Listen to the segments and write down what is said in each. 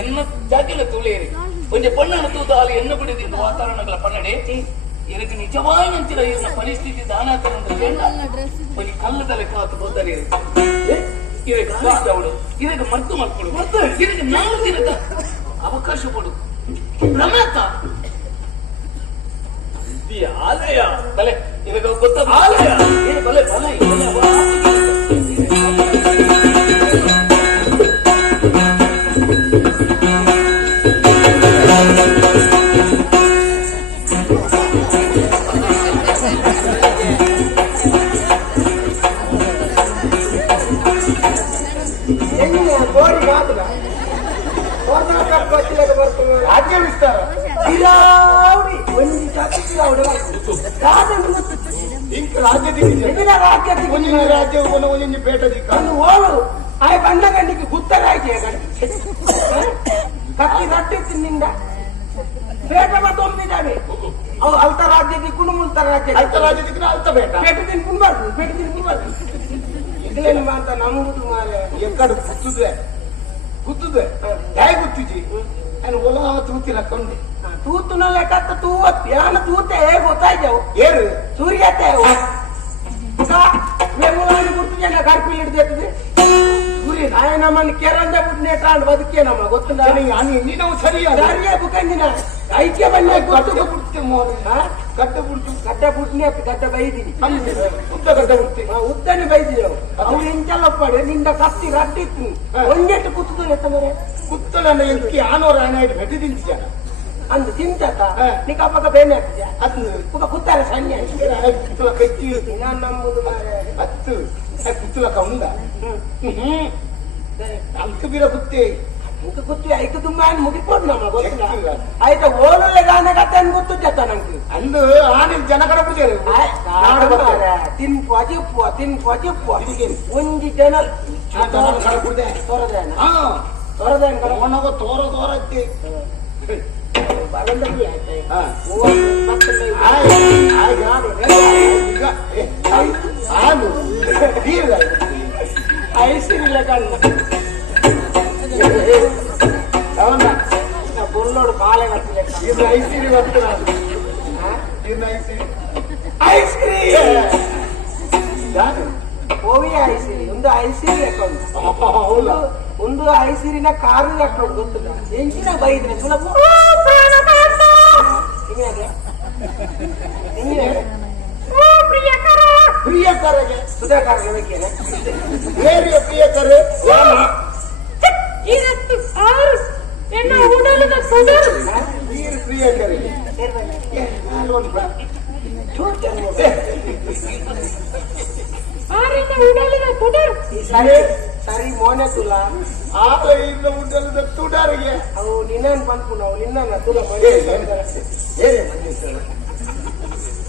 என்ன ஜாக்கில துளியரு கொஞ்சம் பொண்ணு அனுப்புவதால் என்ன பிடிது இந்த வாத்தாவரணங்களை பண்ணடே எனக்கு ನಿಜವಾದ ನಂತರ ಇವ್ನ ಪರಿಸ್ಥಿತಿ ದಾನ ತಗೊಂಡ್ರೆ ಬೇಡ ಒಂದು ಕಲ್ಲದಲ್ಲಿ ಕಾತು ಹೋದರೆ ಇದಕ್ಕೆ ಅವಳು ಇದಕ್ಕೆ ಮರ್ತು ಮಾಡ್ಕೊಡು ಇದಕ್ಕೆ ನಾವು ದಿನದ ಅವಕಾಶ ಕೊಡು ಪ್ರಮಾತ ಈ ಆಲಯ ಬಲೆ ಇದಕ್ಕೆ ಗೊತ್ತ ಆಲಯ. ಏನು ಬಲೆ ಬಲೆ ಬಲೆ ರಾಜ್ಯ ದಿಕ್ಕಿದೆ ಎದಿನ ರಾಜ್ಯ ಒಂಜಿನ ರಾಜ್ಯ ಒಂದು ಒಂಜೊಂಜಿ ಪೇಟ ದಿಕ್ಕ ಒಂದು ಓವರು ಆ ಬಣ್ಣ ಗಂಡಿಗೆ ಗುತ್ತರಾಯ್ತು ಕತ್ತಿ ರಟ್ಟಿತ್ತು ನಿಂದ ಪೇಟ ತೊಂಬಿದ್ದಾವೆ ಅವು ಅಲ್ತ ರಾಜ್ಯ ದಿಕ್ಕುನು ಮುಲ್ತ ರಾಜ್ಯ ಅಲ್ತ ರಾಜ್ಯ ದಿಕ್ಕಿನ ಅಲ್ತ ಪೇಟ ಪೇಟ ತಿನ್ಕೊಂಡು ಬರ್ದು ಪೇಟ ತಿನ್ಕೊಂಡು ಬರ್ದು ಇದೇನು ಅಂತ ನಮ್ಮದು ಮಾರೆ ಎಕ್ಕಡ ಗುತ್ತದೆ ಗುತ್ತದೆ ಯಾಯ್ ಗುತ್ತಿಜಿ आणि ओला तू तिला कमी तू तुला लेटा तर तू प्यान तू ते हे होताय जाऊ ಏರು सूर्य ते हो. का? वेमुळाने गुर्तुच्या नकार पिलेट देत ते ಗೊತ್ತಿಲ್ಲ ಆಯ ನಮ್ಮನ್ನು ಕೆರಂದ ಬಿಟ್ಟು ನೇತಾಂಡ್ ಬದುಕೇ ನಮ್ಮ ಗೊತ್ತಿಲ್ಲ ನಾವು ಸರಿಯಾದ ಸರಿಯೇ ಬುಕಂದಿನ. ಐಕ್ಯ ಬಣ್ಣ ಗೊತ್ತು. ಬಿಡ್ತೀವಿ ಮೋಹನ ಗಡ್ಡ ಬಿಡ್ತು ಗಡ್ಡ ಬಿಡ್ತೀನಿ ಅಂತ ಗಡ್ಡ ಬೈದಿನಿ. ಉದ್ದ ಗಡ್ಡ ಬಿಡ್ತೀವಿ ಉದ್ದನೆ ಬೈದಿನಿ ನಾವು ಅವ್ರು ಎಂತೆಲ್ಲ ಪಾಡೆ ನಿಂದ ಕತ್ತಿ ರಡ್ಡಿತ್ತು ಒಂದೆಟ್ಟು ಕುತ್ತದ ಎತ್ತಂದ್ರೆ? ಕುತ್ತಲನ್ನ ಎಂತಿ ಆನೂರ ಹಣ ಇಟ್ಟು ಗಡ್ಡಿ ಅಂದ್ ಅಂದು ತಿಂತತ ನಿಕ ಪಕ್ಕ ಬೇನೆ ಆಗ್ತಿದ್ಯಾ ಅದು ಪುಗ ಕುತ್ತಾರ ಸಣ್ಣ ಕುತ್ತಲ ಬೆಚ್ಚಿ ನಾನು ನಂಬುದು ಹತ್ತು. ಕುತ್ತಲಕ ಉಂದ ಹ್ಮ್. ಅಂತ ಬಿರಗುತ್ತೆ ಅಂತ ಗೊತ್ತು ಐಕ ತುಂಬ ಆನೆ ಮುಗಿಬೋದು ನಮ್ಮ ಗೊತ್ತಿಲ್ಲ. ಆಯ್ತ ಓಡೋಲೆ ಗಾನೆ ಕತೆ ಅಂತ ಗೊತ್ತು ಜತ ನಂಗೆ? ಅಂದು ಆನೆ ಜನ ಕಡೆ ಬಿಡ್ತಾರೆ ನಾಡು ಬರ್ತಾರೆ ತಿನ್ ಅಜಿಪ್ಪು ತಿನ್ಪು ಅಜಿಪ್ಪು ಒಂದು ಜನ ತೋರದೆ ತೋರದೆ ಒಣಗ ತೋರ ತೋರ ಐತಿ. ಬರಲ್ಲ ಆಯ್ತಾ. ಆಯ್ತು. ಆಯ್ತು. ಆಯ್ತು. ಆಯ್ತು. ಆಯ್ ಯಾರು ಈಗ ಏ, ಆಯ್, ಆನು ಬೀರ ಐಸಿರಿಲ್ಲ ಕಣ್ಣ ಅವನ ಬುಲ್ಲೋಡು ಬಾಳೆ ಕಟ್ಟಿಲ್ಲ ಇನ್ನು ಐಸಿರಿ ಬರ್ತಾನ ಇನ್ನು ಐಸಿರಿ ಐಸ್ ಕ್ರೀಮ್ ಯಾರು ಓವಿ ಐಸಿರಿ ಒಂದು ಐಸಿರಿ ಲೆಕ್ಕ ಉಂಟು ಹೌದಾ ಒಂದು ಒಂದು ಐಸಿರಿನ ಕಾರು ಲೆಕ್ಕ ಉಂಟು ಗೊತ್ತಿಲ್ಲ ಎಂಚಿನ ಬೈದ್ರೆ ಸುಲಭ ಹಿಂಗೆ ಹಿಂಗೆ ಪ್ರಿಯಕರಗೆ ಸುಧಾಕರ್ ಬೇಕೇನೆ ಮೇರಿಯ ಪ್ರಿಯಕರು ಇವತ್ತು ಆರು ಎನ್ನ ಉಡಲದ ಸುಡರು ವೀರ ಬ- ಆರಿನ ಉಡಲದ ಸುಡರು ಸರಿ ಸರಿ ಮೋನೆ ತುಲ ಆತ ಇನ್ನ ಉಂಟಲ್ಲದ ತುಡಾರಿಗೆ ಅವು ನಿನ್ನ ಬಂದ್ಕು ನಾವು ನಿನ್ನ ತುಲ ಏ, ಏ, ಏ, ಮಂಜೇಶ್ವರ. ಆರು ದಿನಾಲ ನಿಲ್ಲದ ಬರಂತೀರ್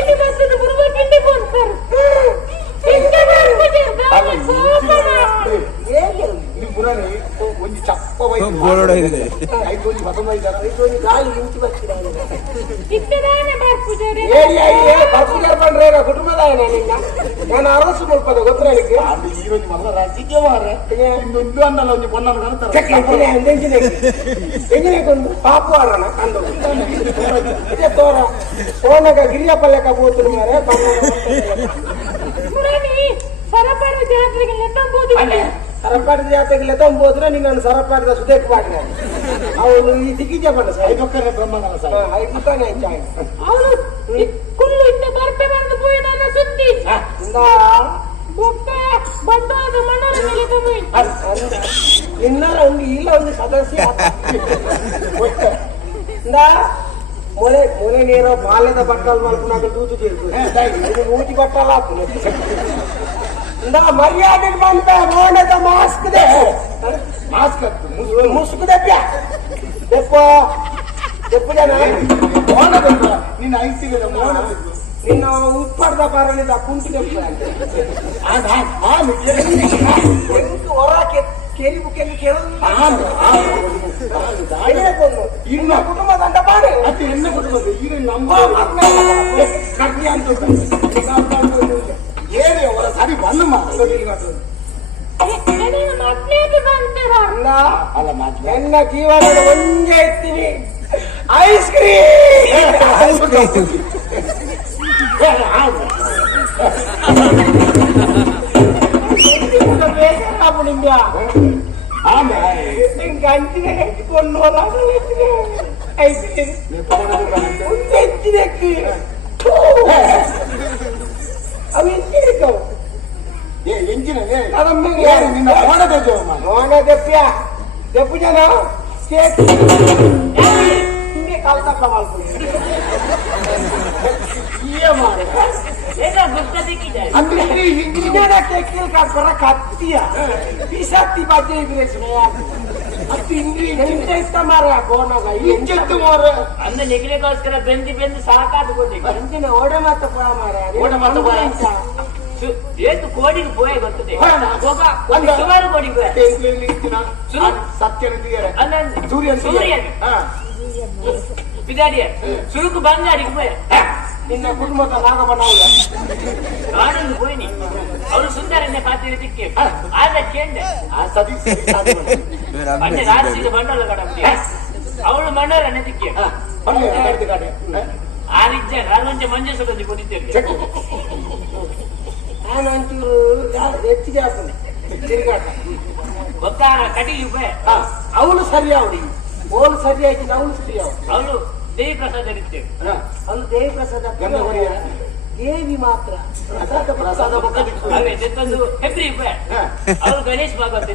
ಕುಟುಂಬದ ನಿನ್ನ. ನಾನು ಅರಸು ಮುಲ್ಪದ ಗೊತ್ತ ನನಗೆ? ಅದು ಈ ಒಂದು ಮಲ್ಲ ರಾಜ್ಯಕ್ಕೆ ಮಾರ ಇನ್ನೊಂದು ಅನ್ನಲ್ಲ ಒಂದು ಪೊನ್ನನ್ನು ಕಾಣ್ತಾರೆ ಎಂಜಿನಕ್ಕೊಂದು ಪಾಪು ಆಡೋಣ ಕಂಡು ಇದೇ ತೋರ. ಸೋನಗ ಗಿರಿಯಪ್ಪಲೆಕ್ಕ ಕೂತು ಮಾರೆ ಮುರಾನಿ ಸರಬರ ಜಾತ್ರೆಗೆ ಲೆತ್ತಂಬೋದು ಸರಪಾಟದ ಜಾತಿಗೆ ತೊಂಬೋದ್ರೆ ನಿನ್ನನ್ನು ಸರಪಾಟದ ಸುದೇಕ್ ಮಾಡಿದ ಅವನು ಈ ಬಂದ ಸರ್ ಐದೊಕ್ಕನೆ ಬ್ರಹ್ಮನಲ್ಲ ಸರ್ ಐದು ಕಾನೆ ಆಯ್ತಾ ಅವನು ಕುಲ್ಲು ಇನ್ನ ಬರ್ತೆ ಬಂದು ನನ್ನ ಸುದ್ದಿ. ಬೊಕ್ಕ ಬಂದಾದ ಮಣ್ಣರ ಮೇಲೆ ತಂದು ನಿನ್ನರ ಒಂದು ಇಲ್ಲ ಒಂದು ಸದಸ್ಯ. ಇಂದ ಮೊಳೆ ಮೊಳೆ ನೀರು ಬಾಲ್ಯದ ಬಟ್ಟಲು ಮಲ್ಪನಾಗ ದೂತು ಇದು ಮೂತಿ ಬಟ್ಟಲ ಇಂದ ಮರ್ಯಾದೆ ಬಂದ ನೋಡದ ಮಾಸ್ಕ್ ದೆ. ಮಾಸ್ಕ್ ಮುಸ್ಕ್. ದೆಪ್ಪ ದೆಪ್ಪ ದೆಪ್ಪ ಜನ ನಿನ್ನ ಐಸಿಗೆ ಮೋನ ಬೇಕು ನಿನ್ನ ಉಪ್ಪಡ್ದ ಕುಂಟು ಆಗ ಆನು ಹೊರಕ್ಕೆ ಕೇಳಿ ಬುಕ್ಕೆಲ್ಲಿ ಕೇಳೋದು ಇನ್ನ. ಕುಟುಂಬದ ಅಂತ ಬಾರೆ. ಅದು ಎನ್ನ ಕುಟುಂಬದ ಈಗ ನಮ್ಮ ಕಡ್ಡಿ ಅಂತ ಏನೇ ಅವರ ಸರಿ ಬಂದು ಬಂತೀರ ಅಲ್ಲ ಅಲ್ಲ ಮಾತು ನನ್ನ ಜೀವನದ ಒಂದೇ ಎತ್ತೀನಿ ಐಸ್ ಕ್ರೀಮ್ ಬೇಜಾರಾಗ್ಬಿಡಿಂದ್ಯಾ ಆಮೇಲೆ ನಿಂಗೆ ಅಂಚಿನ ಐಸ್ ಕ್ರೀಮ್ ಮುಂದೆ ಅವು ಎತ್ತಿನಕ್ಕವು ಏ ಎಂಜಿನ ಅದಮ್ಮಗೆ ಏನು ನಿನ್ನ ಓಡದ ಜೋಮ ನೋಡ ದೆಪ್ಪ್ಯ ದೆಪ್ಪು ಜನ ಕೇಕ್ ಹಿಂಗೆ ಕಾಲ್ ತಪ್ಪ ಮಾಡ್ಕೊಂಡು ಏನ ಗುಪ್ತ ಸಿಕ್ಕಿದೆ ಅಂದ್ರೆ ಹಿಂದಿನ ಕೇಕಿಲ್ ಕಾಡ್ಕೊರ ಕತ್ತಿಯ ಬಿಸತ್ತಿ ಬಾಜೆ ಇದ್ರೆ ಅತ್ತು ಇಂಗ್ರಿ ಎಂತ ಮಾರ ಗೋನಾಗ ಎಂಜತ್ತು ಮಾರ ಅಂದ ನಿಗಲಿಗೋಸ್ಕರ ಬೆಂದಿ ಬೆಂದು ಸಾಕಾದು ಕೊಡಿ ಎಂದಿನ ಓಡ ಮಾತ ಪೋಳ ಮಾರ ಓಡ ಮಾತ ಪೋಳ. ಏತು ಕೋಡಿಗೆ ಪೋಯ ಗೊತ್ತದೆ? ಒಂದು ಸುಮಾರು ಕೋಡಿಗೆ ಪೋಯ. ಸತ್ಯ ಸೂರ್ಯ ಸೂರ್ಯ ಹಾ. ಬಿದಾಡಿಯ ಸುರುಕು ಬಂಗಾಡಿಗೆ ಪೋಯ. ನಿನ್ನ ಕುಟುಂಬದ ನಾಗಬಣ್ಣ ಆನಂದ್ ಪೋಯ್ನಿ. ಅವರು ಸುಂದರನ್ನೇ ಪಾತ್ರ ತಿಕ್ಕೆ. ಆದ ಕೇಂದ್ರ ಆ ಸತಿ ಸರಿ ಸಾಧು ಮಾಡಿ. ಮೊನ್ನೆ ರಾತ್ರಿ ಬಂಡವಾಳ ಕಡ ಅವಳು ಮಂಡವರನ್ನೇ ತಿಕ್ಕೆ ಹಾ, ಬನ್ನಿ, ಕಡ್ದು ಕಾಡಿ. ಹಾ, ಆ ನಿಜ ನಾಲ್ಕೊಂಚ ಮಂಜು ಸುಗಂಧಿ ಕೊಟ್ಟಿದ್ದೇನೆ ಚೆಕ್ಕು. ನಾನು ಒಂಚೂರು ಯಾ- ಹೆಚ್ಚಿಗೆ ಆಗ್ತದೆ ತಿರುಗಾಟ ಗೊತ್ತಾರ ಕಟಿಗೆ ಪೋಯ ಹಾ, ಅವಳು ಸರಿ ಅವಳಿ ಓಲು ಸರಿ ಆಯ್ತು ಅವಳು ಸರಿ ಅವಳು ಅವಳು ದೇವಿ ಪ್ರಸಾದ ಇರ್ತೇವೆ ಹಾ, ಅವಳು ದೇವಿ ಪ್ರಸಾದ ಗಂಧ ಹೊಡೆಯ? ದೇವಿ ಮಾತ್ರ. ಪ್ರಸಾದ ಹೆಬ್ರಿ ಹಾ. ಅವಳು ಗಣೇಶ್ ಭಾಗವತ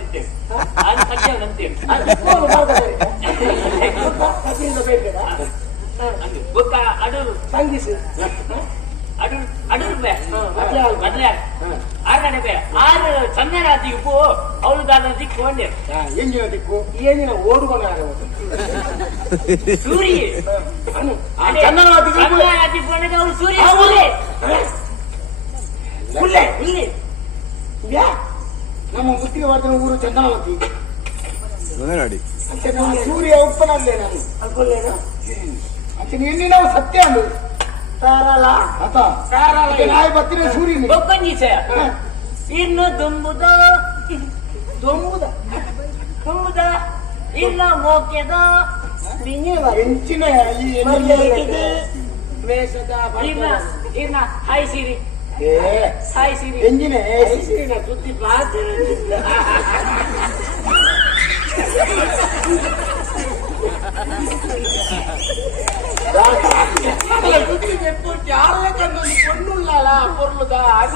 ಅದು. ಭಾಗದಲ್ಲಿ. ಗೊತ್ತಾ? ಅಡೂರು. ಸಂಗಿಸು ಅಡೂರು ಅಡೂರು ಬೇ ಮೊದ್ಲೇ ಆರನೇ ಬೇ ಆರು ಚಂದನಾತಿಗೆ ದಿಕ್ಕು ಅವಳು ದಾದ ತಿಕ್ಕೊಂಡೆ ಹಾ, ಎಂಜಿನ ದಿಕ್ಕು? ಏನಿನ ಓಡುವನ ಸೂರ್ಯ. ದಿಕ್ಕು. ಸೂರ್ಯ. ಮುಲ್ಲೆ ಇಲ್ಲಿ ಯಾ ನಮ್ಮ ಮುತ್ತಿಗೆ ಊರು ಚಂದನವತಿ. ನೋಡಿ ಅಂಚೆ ನಮ್ಮ ಸೂರ್ಯ ಉಪ್ಪನಲ್ಲೇ ನಾನು. ಅಲ್ಕೊಳ್ಳೇನ ಅಂಚೆ ನಿನ್ನೆ ನಾವು ಸತ್ಯ ಅಂದು. ತಾರಲ್ಲ ಆತ. ನಾಯಿ ಬತ್ತಿನ ಸೂರ್ಯ ಗೊಬ್ಬಂಜಿ ಸಯ ಇನ್ನು ದೊಂಬುದ. ದೊಂಬುದ? ತುಂಬುದ ಮೋಕೆದ. ಮೋಕ್ಯದ ಹೆಂಚಿನ ಈ ಮೇಷದ ಇನ್ನ ಐಸಿರಿ ಸಾಯಿಸಿರಿ ಎಂಜಿನ ಸಿರಿ. ಏ ಹಾಯ್ ಸಿರಿ ಎಂಜಿನ ಹೆಸರಿನ ಸುದ್ದಿ ಬಾತಿರ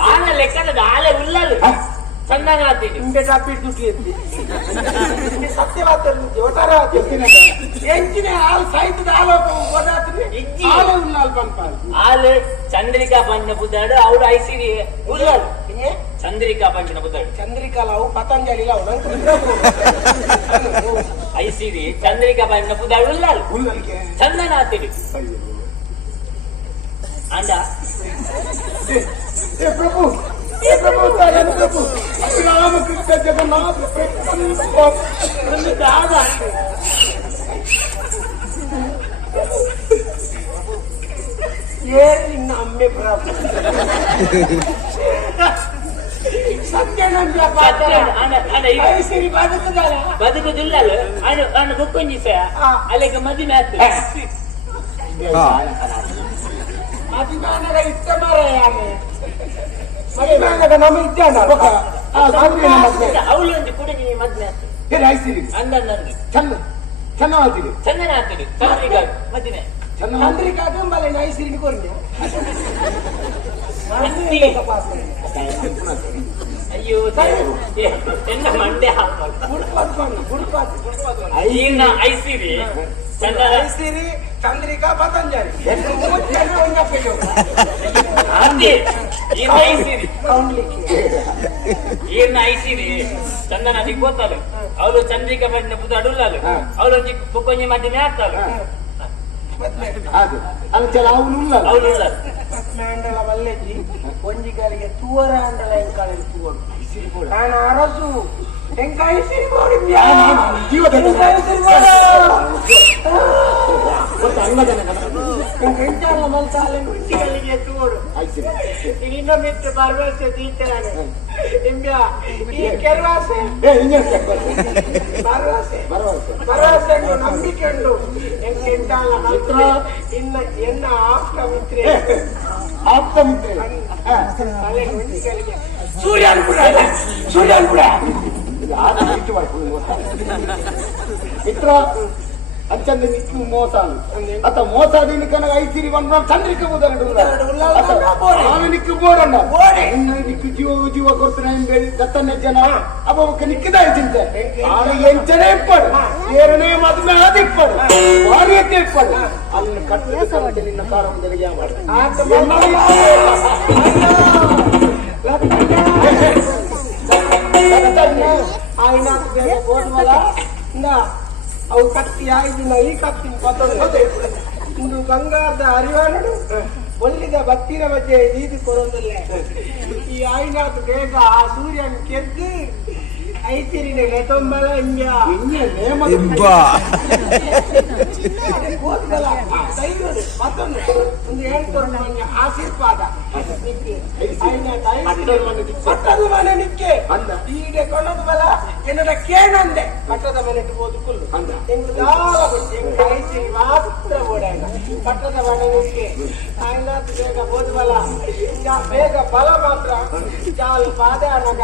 ಆನ ಲೆಕ್ಕದ ಆಲೆ ಉಳ್ಳಲು ಚಂದನಾತಿಗೆ ನಿಂಬೆ ಕಾಪಿ ದುಡ್ಡು ಎತ್ತಿ ಸತ್ಯವಾದ ಒಟ್ಟಾರ ಎಂಚಿನ ಹಾಲು ಸಾಹಿತ್ಯದ ಹಾಲು ಓದಾತೀನಿ ಇಜ್ಜಿ. ಹಾಲು ಉಣ್ಣಾಲ್ ಬಂತ ಆಲೆ ಚಂದ್ರಿಕಾ ಪಂಚ ಬುದ್ಧಾಡು ಅವಳು ಐಸಿರಿ ಉಳ್ಳಲು ಚಂದ್ರಿಕಾ ಪಂಚನ ಬುದ್ಧಾಡು ಚಂದ್ರಿಕಾಲ ಅವು ಪತಂಜಲಿ ಅವು ನಂಗೆ ಐಸಿರಿ ಚಂದ್ರಿಕಾ ಪಂಚನ ಬುದ್ಧಾಡು ಉಳ್ಳಲು ಚಂದನ ಚಂದನಾತಿಗೆ ಅಂದ ಏ ಪ್ರಭು. ಏ ಪ್ರಭು ತಾರನ ಪ್ರಭು. ರಾಮಕೃಷ್ಣ ಜಗನ್ನಾಥ ಪ್ರಭು ನನ್ನ ದಾದ ಏನ್ ನಿನ್ನ ಅಮ್ಮೆ ಪ್ರಾಬ್ಲಮ್ ಸತ್ಯ ನಂಗೆ ಸತ್ಯ ಆನ- ಆನ ಈ- ಸರಿ ಬದುಕದಲ್ಲ? ಬದುಕುದಿಲ್ಲಲು ಅಣ್ಣ ಅನು ಬುಕ್ಕೊಂಜಿ ಸಹ ಆ. ಅಲ್ಲಿಗೆ ಮದುವೆ ಆತು ಅಭಿಮಾನದ ಇಷ್ಟ ಅಭಿಮಾನದ ನಮ್ಮ ಇದ್ದೆ ಅವಳೊಂದು ಕೂಡ ನೀವು ಮದ್ವೆ ಬೇರೆ ಆಯ್ತೀರಿ ಅಂದ ಚಂದ ಚೆನ್ನ ಆಗ್ತೀರಿ ಚಂದನ ಆಗ್ತೀರಿ ಮದ್ವೆ. ಚಂದ್ರಿಕಾ ಕಂಬಲ ಐಸಿರಿ ಕೊರ್ಗೆ ಅಯ್ಯೋ ಚೆನ್ನ ಮಂಡೆ ಹಾಕೊಂಡು ಗುಡ್ಪಾತ್ ಗುಡ್ಪಾತ್ ಐಸಿರಿ ಚಂದನ ಐಸಿರಿ ಚಂದ್ರಿಕಾ ಪತಂಜಲಿ ಅಂದೆ ಈಗಿನ ಐಸಿರಿ ಐಸಿರಿ ಚಂದನ ಅದಕ್ಕೆ ಗೊತ್ತಲ್ಲ ಅವಳು ಚಂದ್ರಿಕಾ ಬಂದ ಬುದ್ಧ ಅಡುಲ್ಲಲು ಅವಳು ಕೊಂಜಿ ಬುಕ್ಕೊಂಜಿ ಮಧ್ಯೆ ಆಗ್ತಾಳು ಅದು ಅದು ಚಲ ಅವನು ಅವಳು ಇಲ್ಲ ಮಲ್ಲೆಜ್ಜಿ ಒಂಜಿಗಳಿಗೆ ತೂವರ ಅಂಡಲ ಎಂಕಾಳಲ್ಲಿ ತೂವಡು ನಾನು ಅರಸು ಎಂಕ ಐಸಿರಿ ಬೋಡಿದ್ಯಾ ಜೀವದಲ್ಲಿ ಎಂಕಾಲ ಮಲ್ಸಾಲೆ ಒಂಜಿಗಳಿಗೆ ತೂವಡು ಇನ್ನೊಮ್ಮಿತ್ತು ಭರವಸೆ ತೀರ್ತಾನೆ ಎಂಬ್ಯಾ ಈ ಭರವಸೆ ಭರವಸೆ ಭರವಸೆ ನಂಬಿಕೆ ಎಂಕೆಂಟಾಲ ಮಿತ್ರ. ಇನ್ನ ಎನ್ನ ಆಪ್ತ ಮಿತ್ರೆ ಆಪ್ತ ಮಿತ್ರ. ತಲೆ ಸೂರ್ಯನ್ ಕೂಡ ಸೂರ್ಯನ್ ಕೂಡ ಮಿತ್ರ ಅಂಚಂದ ನಿಕ್ಕು ಮೋಸ ಅತ್ತ ಮೋಸ ದಿನ ಕನಗ ಐಸಿರಿ ಬಂದ ಚಂದ್ರಿಕ ನಾನು ನಿಕ್ಕು ಇನ್ನು ನಿಕ್ಕು ಜೀವ ಜೀವ ಕೊಡ್ತಾನೆ ಎಂಬೇಡಿ ದತ್ತನ್ನ ಜನ ಅಬ್ಬಕ್ಕ ನಿಕ್ಕಿದ ಚಿಂತೆ ಎಂಚನೆ ಇಪ್ಪಡು. ಏರನೇ ಮದುವೆ ಆದ ಇಪ್ಪಡು. ವಾರಿಯತ್ತೆ ಇಪ್ಪಡು ಅಲ್ಲಿ ಕಟ್ಟದ ಸಮಸ್ಯೆ ನಿನ್ನ ಕಾರಣದಲ್ಲಿ ಮಾಡಿ ಆತ ಮಲ್ಲ ఆయన నా ಅವು ಕತ್ತಿ ಆಯ್ದಿನ ಈ ಕತ್ತಿ ಇಂದು ಬಂಗಾರದ ಅರಿವಾಣನು ಒಳ್ಳಿದ ಬತ್ತಿನ ಮಧ್ಯೆ ನೀದಿ ಕೊರೊಂದಲ್ಲ. ಈ ಆಯ್ನಾಥ್ ಬೇಗ ಆ ಸೂರ್ಯನ ಕೆದ್ದು ಐತಿರಿನ ಗತೊಂಬಲ ಹಿಂಗ ಹಿಂಗೆ ನೇಮ ಮತ್ತೊಂದು ಒಂದು ಹೇಳ್ತೊಂದು ಆಶೀರ್ವಾದ. ಪಟ್ಟದ ಮನೆ ನಿಕ್ಕೆ ಅಂದ. ಕೊಳ್ಳದ ಬಲ ಎನ್ನಡ ಕೇಳಂದೆ ಪಟ್ಟದ ಮನೆ ಬಿಟ್ಟು ಎಂಗು ಐಸಿ ಮಾತ್ರ ಓಡಾಡ ಪಟ್ಟದ ಮನೆ ನಿಕ್ಕೆ ಆಯ್ನಾಥ ಬೇಗ ಬೋದು ಬಲ ಬೇಗ ಬಲ ಮಾತ್ರ ಜಾಲ್ ಪಾದೆ ಅನಗ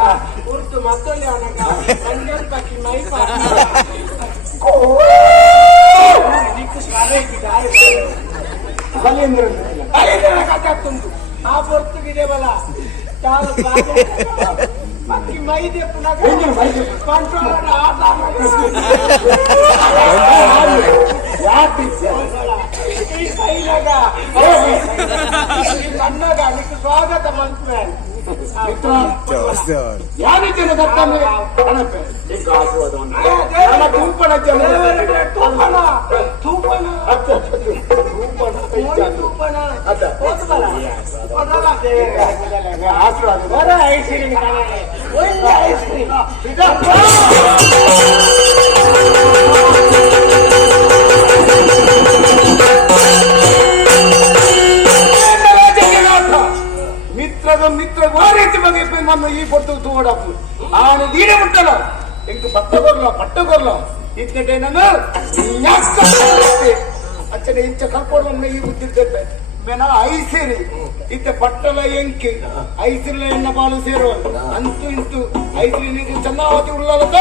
ಉರ್ದು ಮತ್ತೊಳ್ಳೆ ಅನಗ ಮಂಜಲ್ ಪಕ್ಕಿ ಮೈಪ ನಿಕ್ಕು ಸ್ವಾಮಿ ಬಲೇಂದ್ರ ಬಲಿಂದ್ರ ಕಟ್ಟಾಗ್ತುಂಟು ಆ ಪೊರ್ತುಗಿದೆ ಬಲ ಚಾಲು ಪಾದ ಪಕ್ಕಿ ಮೈದೆ ಪುನಃ ಎಂಜಿನ ಮೈದೆ ಕಂಟ್ರೋಲ್ ಆಟ ಯಾಕೆ ಈ ಕೈನಾಗ ಈ ಕಣ್ಣಾಗ ನಿಕ್ಕೆ ಸ್ವಾಗತ ಮಂತ್ರಿ ಮಿತ್ರ ಜಾಸ್ತಿ ಆಶೀರ್ವಾದ ಬರ ಐಸಿರಿ ಒಳ್ಳೆ ಐಸಿರಿ ಮಿತ್ರದ ಮಿತ್ರ ವಾರೇತಿ ಬಗ್ಗೆ ನಮ್ಮ ಈ ಪೊಟ್ಟು ತೂಡಪ್ಪು ಆನು ದೀಡೆ ಮುಟ್ಟಲ್ಲ ಎಂಟು ಪಟ್ಟ ಕೊರ್ಲ ಪಟ್ಟ ಕೊರ್ಲ ಇತ್ತೆ ನಾನು ಅಚ್ಚನೆ ಇಂಚ ಕರ್ಕೊಂಡು ನಾವು ಐ ಸೇರಿ ಇತ್ತೆ ಪಟ್ಟಲ ಎಂಕೆ? ಐಸರ್ ಲಯಣ್ಣ ಬಾಳು ಸೇರುವಂತ ಅಂತೂ ಇಂತು ಐತ್ರ ನಿಮ್ಮ ಚೆನ್ನಾವತಿ ಉಳ್ಳ ಅಂತ